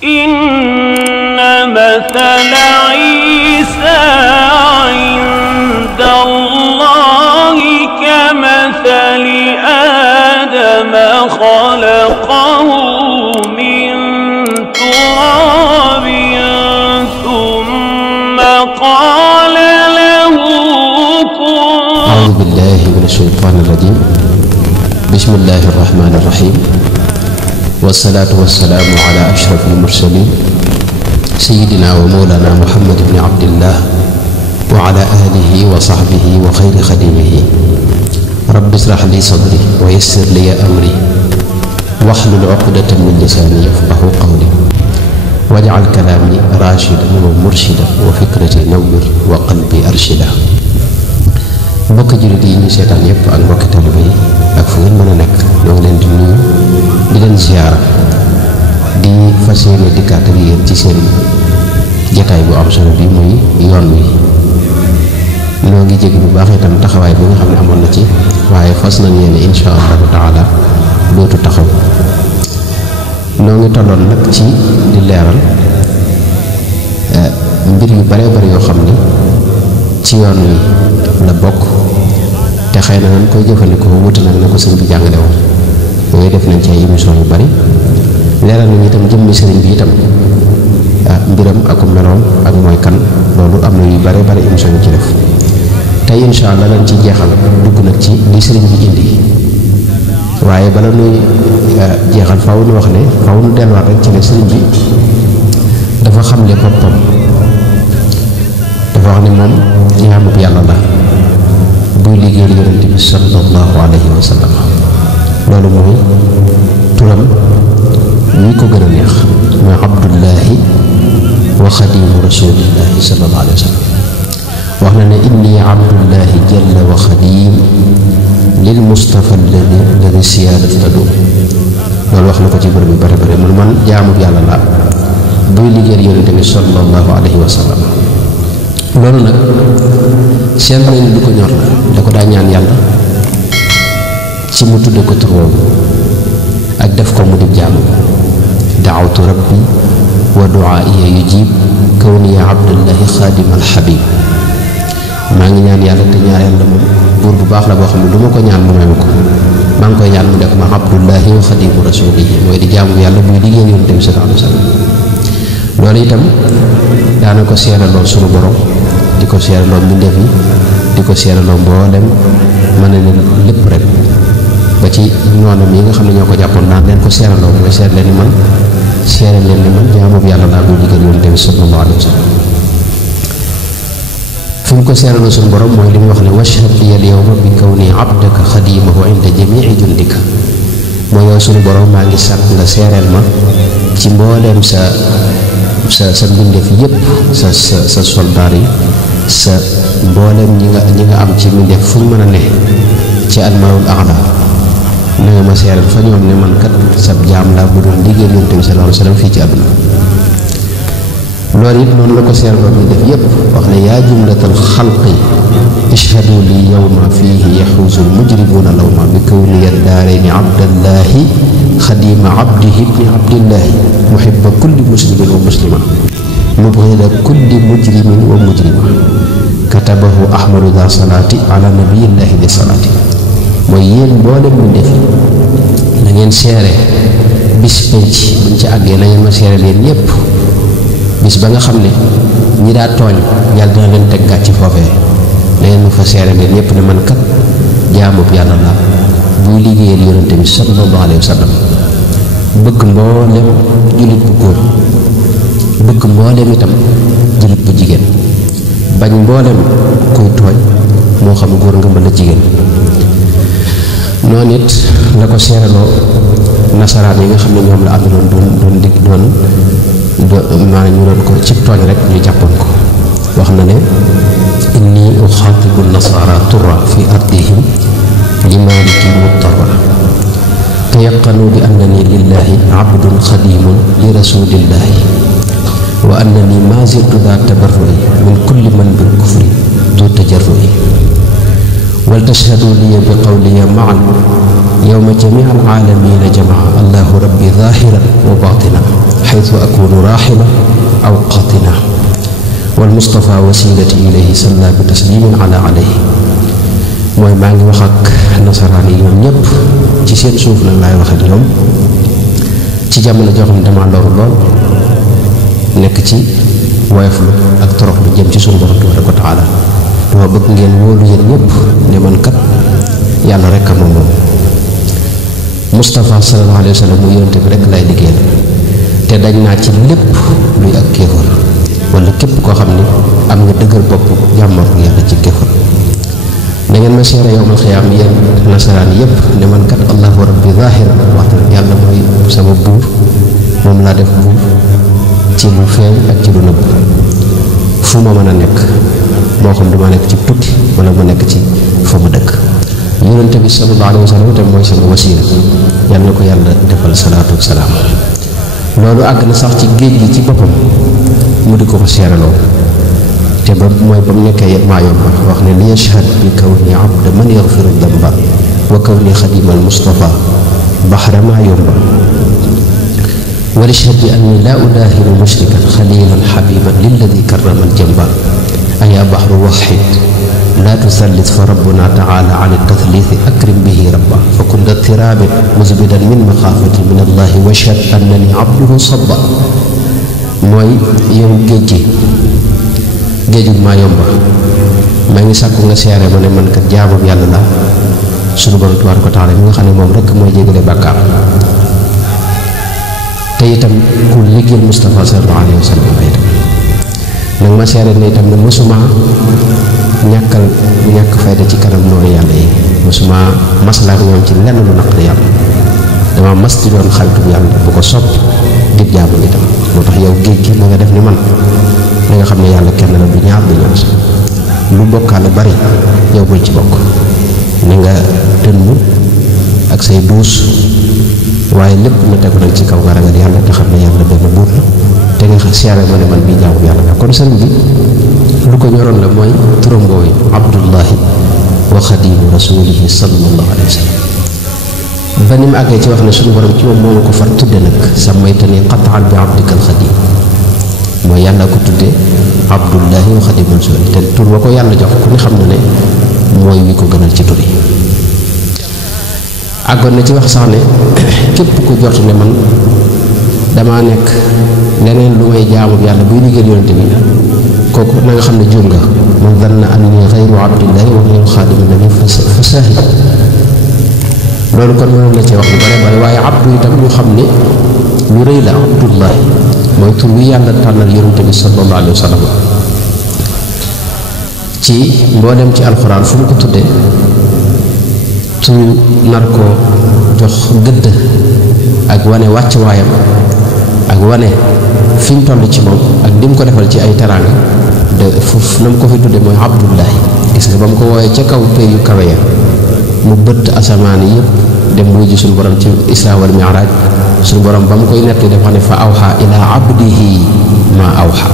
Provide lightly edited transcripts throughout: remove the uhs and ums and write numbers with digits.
inna mathala Isa inda Allahi kamathali Adama khalaqahu min turabin thumma qala lahu kun. A'udhu billahi minash shaitanir rajim. Bismillahir rahmanir rahim. Wassalatu wassalamu ala ashrafil mursalin sayyidina wa mawlana Muhammad ibn Abdillah wa ala alihi wa sahbihi wa khayri khadimihi. Rabbi israh li sadri wa yassir li amri wahlul uqdatan min lisani yafqahu qawli waj'al kalami rashidan wa murshidan wa fikrati nawwir wa qalbi arshida. Mbokki jullit yi ñu seetaan yépp ak mbokki taalibe yi ak fu ngeen mën a nekk ñoo ngi leen di nuyu di leen ziyaara di fas yéene dikkaat ak yéen ci seen jataay bu am solo bi muy yoon wi. ñoo ngi jég bu baax itam taxawaay bi nga xam ne amoon na ci waaye fas nañ yéene insha allahu taala dootu taxaw. ñoo ngi tolloon nag ci di leeral mbir yu bare bari yoo xam ni ci yoon wi la bokk te xëy na nañ koy jëfandikoo wuute nag na ko sëñ bi jàngale woon yooyu def nañ ci ay émission yu bari leeral nañ itam jëmmi sëriñ bi itam mbiram ak meloom ak mooy kan loolu am na yu bare bari émission yu ci def tey insha allah lañ ci jeexal dugg nag ci li sëriñ bi indi waaye bala nuy jeexal faaw nu wax ne faaw nu delluwaat rek ci ne sëriñ bi dafa xamle boppam dafa wax ne moom jaamub yàlla la buy liggéeyal yonente bi sallallahu alayhi wa sallam. loolu mooy turam ñi ko gën a neex mooy abdullahi wa xadimu rasulillahi sallallahu alayhi wa sallam. wax na ne inni abdullahi jalla wa xadim lil mustafa alladi siyaadatu tadum. loolu wax na ko ci bërëb bi bare bare man jaamub yàlla la buy liggéeyal yonente bi sallallahu alayhi wa sallam. loolu nag seen nañ lu ko ñor la da ko daa ñaan yàlla ci mu tudde ko tur woowu ak def ko mu di jaamu. daawtu rabbi wa duaaiya yujib kawniya abdullahi xaadim alxabib. maa ngi ñaan yàlla te ñaar yàlla moom buur bu baax la boo xam ne lu ma ko ñaan mu may ko maa ngi koy ñaan mu def ma abdullahi wa xadimu rasulihi mooy di jaamu yàlla buy liggéeyal yonent bi sallallahu alayhi wa sallam. loolu itam daana ko seeraloo sunu borom di ko seeraloo mbindeef yi di ko seeraloo mboolem mën na ne lépp rek ba ci noonam yi nga xam ne ñoo ko jàppoon naan leen ko seeraloo mooy seer leen ni man seeral leen ni man jaamub yàlla laa buy liggéeyal yonent bi sallallahu alayhi wa sallam. fi mu ko seeraloo sunu borom mooy li mu wax ne washhad li al yawma bi kawni abdaka xadimahu inda jamii jundika. mooy yow sunu borom maa ngi sàkk nga seereel ma ci mbooleem sa mbindeef yépp sa soldaar yi sa mbooleem ñi nga am ci mbindeef fu ñu mën a ne ci almarul axla na nga ma seeral fa ñoom ne man kat sab jaam laa bu doon liggéeyal yonent bi sallallahu alayhi wa sallam fii ci àdduna. loolu it noonu la ko seeraloo mbindeef yépp wax ne yaa jumlatal xalqi ishhadu li yawma fihi yaxuusul mujrimuuna lawma bi kawniya daarayni abdallahi xadima abdihi ibni abdillahi muhibba kulli muslimin wa muslima mubghida kulli mujrimin wa mujrima katabahu ahmadu da salaati ala nabiyillahi di salaati. mooy yéen mboolem mu def na ngeen seere bis penc buñ ci àggee na ngeen ma seere leen ñépp bis ba nga xam ne ñi daa tooñ yàlla dina leen teg gàcc foofee na ngeen ma fa seere leen ñépp ne man kat jaamub yàlla la buy liggéeyal yonente bi sallallahu alayhi wa sallam. bëgg mboolem jullit bu góor bëgg mboolem itam jullit bu jigéen bañ mboolem kuy tooñ moo xam góor nga mën a jigéen. noonu it la ko seeraloo nasaraan yi nga xam ne ñoom la àndoon doon maanaam ñu doon ko ci tooñ rek ñu jàppoon ko. wax na ne inni uxaatibu nasara turra fi ardihim li maliki muttara tayaqanu bi annani lillahi abdun xadimun li rasulillahi wa annani ma ziltu daa tabarrui min kulli man bil kufri du tajarrui wal tashhadu liya bi qawliya maan yowma jamii alaalamina jamaa allahu rabbi zahiran wa batinan xaytu akunu raaxiba aw qatina wal Mustafa wasilati ilayhi salla bi taslimin ala alayhi mooy maa ngi wax ak nasaraan yi ñoom ñëpp ci seen suuf nag laay wax ak ñoom ci jamono joo xam ne dama loru lool nekk ci woyoflu ak toroxlu jëm ci sunu borom tabaraka wa taala dama bëgg ngeen wóolu yéen ñëpp ne man kat yàlla rek a moom Mustafa sallallahu alayhi wa sallam mu yonente bi rek lay liggéeyal te dañ naa ci lépp luy ak kéefër wala képp koo xam ne am nga dëgër bopp jàmmar ko yàlla ci kéefër da ngeen ma seere yowmal xiyaam yéen nasaraan yépp ne man kat allahu rabbi zahir waxtu yàlla mooy sama buur moom laa def buur ci lu feeñ ak ci lu nëbb fu ma mën a nekk moo xam dama nekk ci tukki wala ma nekk ci fa ma dëkk yonente bi sallallahu alayhi wa sallam te mooy sama wasiila yal na ko yàlla defal salaatu wa salaam loolu àgg na sax ci géej gi ci boppam mu di ko ko seeraloo te ba mooy ba mu nekkee maa yomba wax ne li yashhad bi kawni abd man yaghfiru damba wa kawni xadimal Mustafa baxra maa yomba wa lishhad bi anni laa udaahiru mushrikan xalilan xabiban lilladi karrama aljamba ayaa baxru waxid laa tusallit fa rabbuna taala an altathlithi akrim bihi rabba fa kulla tirabin musbidan min maxaafati min allahi washhad annani abduhu sabba mooy yow géejug maa yomba maa ngi sàkku nga seere ma ne man kat jaamam yàlla la sunu borom tabaaraka wa taala mi nga xam ne moom rekk mooy jégale bàkkaar te itam ku liggéeyal Mustafa sallallahu alayhi wa sallam itam nag ma seere ne itam ne mësuma ñàkk fayda ci kanam noonu yàlla yi mësuma maslaa ak ñoom ci lenn lu naqari yàlla dama mas di doon xaritu yàlla bu ko sopp di jaamu itam moo tax yow géej gi na nga def ni man li nga xam ne yàlla kenn la du ñaar du ñett lu bokkaale bari yow bul ci bokk ni nga dënnu ak say duus waaye lépp na tegu nag ci kaw nga ragal yàlla te xam ne yàlla benn buur la te nga seere ma ne man bii jaamu yàlla la kon sëriñ bi lu ko ñoroon la mooy turam boobu abdullahi wa xadimu rasulihi sallallahu alayhi wa sallam ba ni mu àggee ci wax ne suñu borom ci moom moo ma ko far tudde nag sammaytani qataan bi abdika alxadim mooy yàlla ko tudde abdullahi wa xadimu rasuli te tur wa ko yàlla jox ku ne xam na ne mooy wi ko gënal ci tur yi àggoon na ci wax sax ne képp ku jot ne man damaa nekk leneen lu may jaamu yàlla buy liggéeyal yonente bi kooku na nga xam ne juum nga man danna anni xayru abdillahi wa huwa xaadimu nabi fa saahid loolu kon mënoon na cee wax lu bare bare waaye abdu itam ñu xam ne lu rëy la abdullahi mooy tur wi yàlla tànnal yonente bi sallallahu alayhi wa sallam ci mboolem ci alxuraan fu mu ko tuddee tu nar ko jox gëdd ak wane wàcc waayam ak wane fi ñu toll ci moom ak dim ko defal ci ay teraanga de foofu na mu ko fi tudde mooy abdullahi gis nga ba mu ko woowee ca kaw pay yu kawe ya mu bëtt asamaan yëpp dem wuy ji suñu borom ci isra wal mi'raj suñu borom ba mu koy nett dafa ne fa awxa ila abdihi ma awxa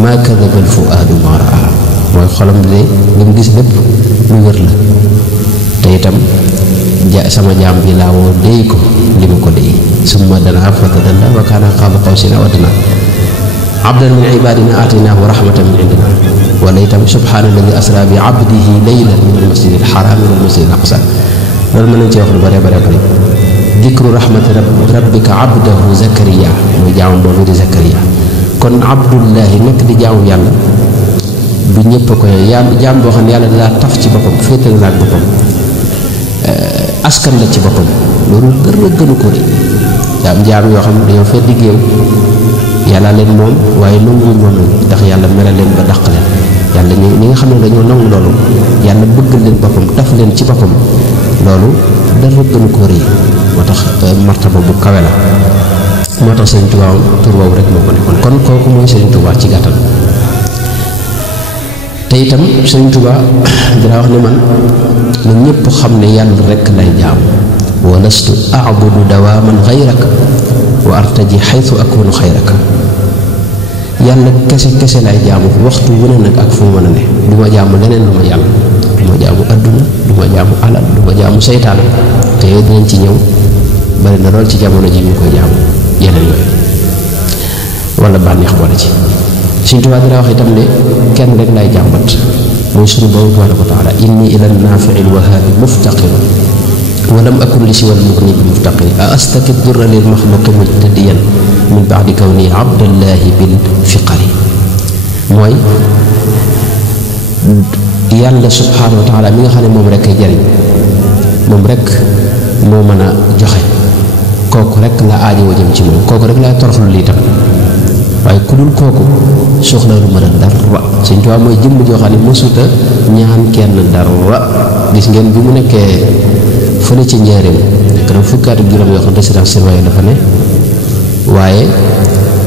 ma kadaba al fuaadu ma raa mooy xolam de li mu gis lépp lu wér la te itam sama jaam bi laa woo déy ko li ma ko déy summa danaa fatadalla wa kaana qaaba qawsayni aw adnaa abdan min ibadina aataynaahu rahmatan min indina wala itam subhaana alladi asra bi abdihi laylan min almasjid alxaram ila almasjid alaqsa loolu mën nañ ci wax lu bare bare bare dikru rahmati rabbika abdahu zakariya mooy jaamam boobu di zakariya kon abdullahi nekk di jaamu yàlla du ñëpp a koy jaam boo xam ne yàlla daa taf ci boppam féetal la ak boppam askan la ci boppam loolu dara gënu ko rëy jaam yoo xam ne dañoo fee liggéeyu yàlla leen moom waaye nanguwuñ moom ndax yàlla mere leen ba dàq leen yàlla ñi nga xam ne dañoo nangu loolu yàlla bëggal leen boppam taf leen ci boppam loolu dara gënu ko rëy moo tax martaba bu kawe la moo tax Sëriñ Tuubaa tur boobu rek moo ko nekkoon kon kooku mooy Sëriñ Tuubaa ci gàttal te itam Sëriñ Tuubaa dina wax ne man na ñëpp xam ne yàlla rekk lay jaam wa lastu a'budu dawaaman gayraka wa artaji xaytu akunu xayraka yàlla kese lay jaamu waxtu wu ne nag ak fu mu mën a ne du ma jaamu leneen lu ma yàlla du ma jaamu adduna du ma jaamu alal du ma jaamu seytaane te yooyu dinañ ci ñëw bari na lool ci jamono ji ñu koy jaamu yeneen yooyu wala bànneex boole ci. Sëñ Tuubaa dina wax itam ne kenn rek lay jàmbat mooy sunu borom tabaaraka wa taala inni ila naafi'il wahaabi muftaqirun wa lam akun li siwal mughni bi muftaqiri a astaki durra lil maxluqi mujtadiyan min baadi kawni abdallahi bil fiqari. mooy yàlla subhaanahu wa taala mi nga xam ne moom rek ay jariñ moom rek moo mën a joxe kooku rek la aajowoo jëm ci moom kooku rek lay toroxlu lii tam waaye ku dul kooku soxla lu mën a dara. Sëñ Tuubaa mooy jëmm joo xam ne mosuta ñaan kenn dara. gis ngeen bi mu nekkee fële ci njaareem nekk na fukki at ak juróom yoo xam ne résidence surveillée dafa ne waaye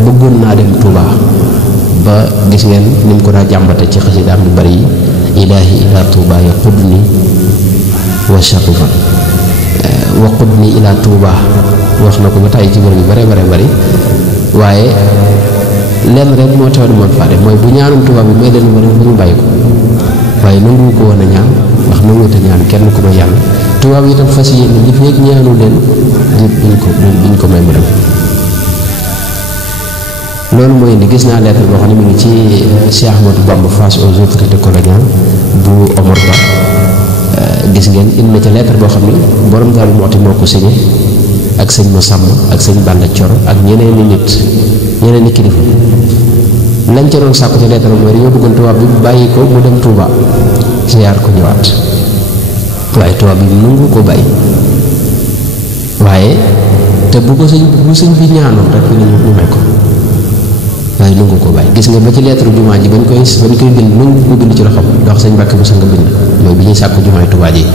bëggoon naa dem Touba ba gis ngeen ni mu ko daa jàmbate ci xasidaam yu bari yi ilaahi ila Touba yaqudni wa shatufa waqudni ila Touba wax na ko ba tàyyi ci bërëb yu bare bari waaye lenn rek moo tax du mën faa dem mooy bu ñaanoon Touba bi may leen ba ñu bàyyi ko waaye nangu ko woon a ñaan ndax nangu te ñaan kenn ku may yàlla Touba bi itam fas yéene li fekk ñaanu leen duñ ko may mu dem. loolu mooy indi gis naa lettre boo xam ne mi ngi ci Cheikh Ahmadou Bamba face aux autorités coloniales bu Omar Ba gis ngeen indi na ca lettre boo xam ne borom Daaru Muxti moo ko signé ak sëñ Massamba ak sëñ Balla Coro ak ñeneen i kilifa lañ ca doon sàkku ca lettre mooy dañoo bëggoon tubaab bi bàyyi ko mu dem Touba siyaar ko ñëwaat waaye tubaab bi nangu ko bàyyi waaye te bu sëñ bi ñaanoon rek ñu may ko waaye nangu ko bàyyi. gis nga ba ci lettre jumaa ji bañ koy bind nangu ko bind ci loxoom dox sëñ Mbàkke Buso nga bind mooy bi ñuy sàkku jumaay Touba ji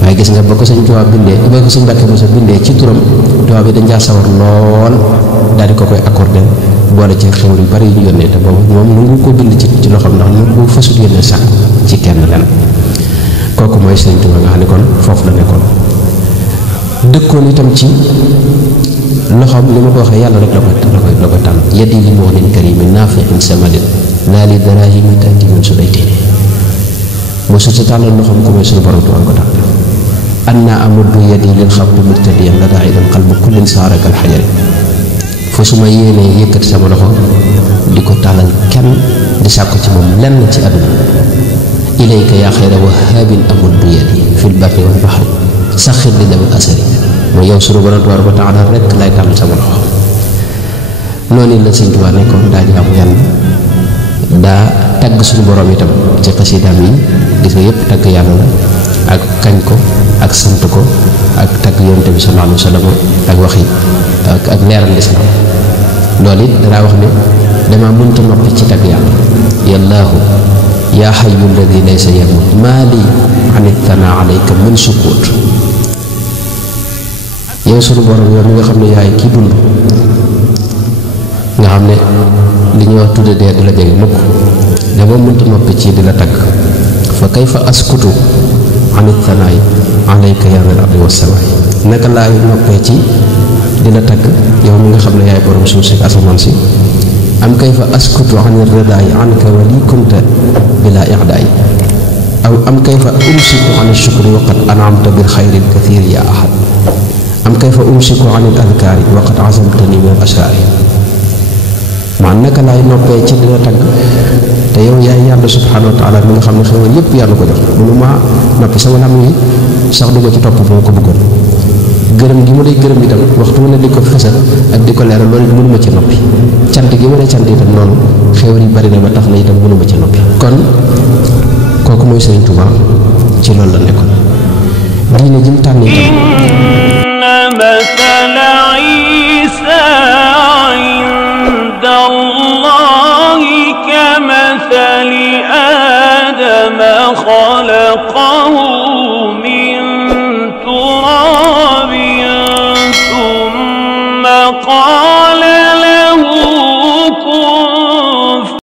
waaye gis nga ba ko sëñ Touba bindee ba ko sëñ Mbàkke Buso bindee ci turam tubaab bi dañ caa sawar lool daal di ko koy accordé boole ci xew yu bari yu ñu yónnee te boobu moom nangu ko bind ci loxoom ndax nu ko fasut yónnee sàkk ci kenn len kooku mooy sëñ Touba nga xam ne kon foofu la nekkoon dëkkoon itam ci loxoom li ma ko waxee yàlla rek la ko tànn yeddi li moo leen karimin naafi'in samadin laa li daraahimi ta'ti min sulaytini mosu sa tàllal loxoom ko mooy suñu borom tuwaan ko tànn anna amuddu yeddi lil xabdu muktadiyan la daa idan qalbu kullin saarakal xajari fa su ma yéenee yëkkati sama loxo di ko tàllal kenn di sàkku ci moom lenn ci àdduna ilayka yaa xayra wahaabin amuddu yeddi fil barri wal baxri saxir li dawil asari mooy yow suñu borom tubaar ko taala rek lay tàll sama loxo. noonu la Sëñ Tuubaa nekkoon daa jaamu yàlla daa tagg suñu borom itam ci xasidaam yi gis nga yëpp tagg yàlla la ak kañ ko ak sant ko ak tagg yonent bi sallallahu alayhi wa sallam ak waxi ak leeral lislaam loolu it danaa wax ne dama mënta noppi ci tagg yàlla yallaahu yaa xayu alladi laysa yamut maa li ani tana alayka min sukut yow sunu borom yow mi nga xam ne yaay kii dund nga xam ne li ñuy wax tudde dee du la jege mukk dama mënta noppi ci di la tagg fa kayfa askutu ani tanaay alayka yaa dal ardi wassamaay naka laay noppee ci di la tagg yow mi nga xam ne yaay borom suuf si asamaan si am kayfa askutu ani ridaay anka wali kunta bila i'daay aw am kayfa umsiku ani shukri waqad an'amta bil xayri kathir ya ahad am kayfa umsiku ani al adkaari waqad azamtani min al ashraari maan naka laay noppee ci dina tagg te yow yaay yàlla subhanahu wa taala mi nga xam ne xewal yépp yàlla ko jox mënu maa noppi sama lam yi sax du ko ci topp boo ko bëggoon gërëm gi ma lay gërëm itam waxtu mu ne di ko fesal ak di ko leeral loolu it mënu ma ci noppi cant gi ma lay cant itam noonu xewal yi bari na ba tax na itam mënu ma ci noppi kon kooku mooy Sëriñ Tuuba ci loolu la nekkoon diine ji mu tànn itam inna masala Isa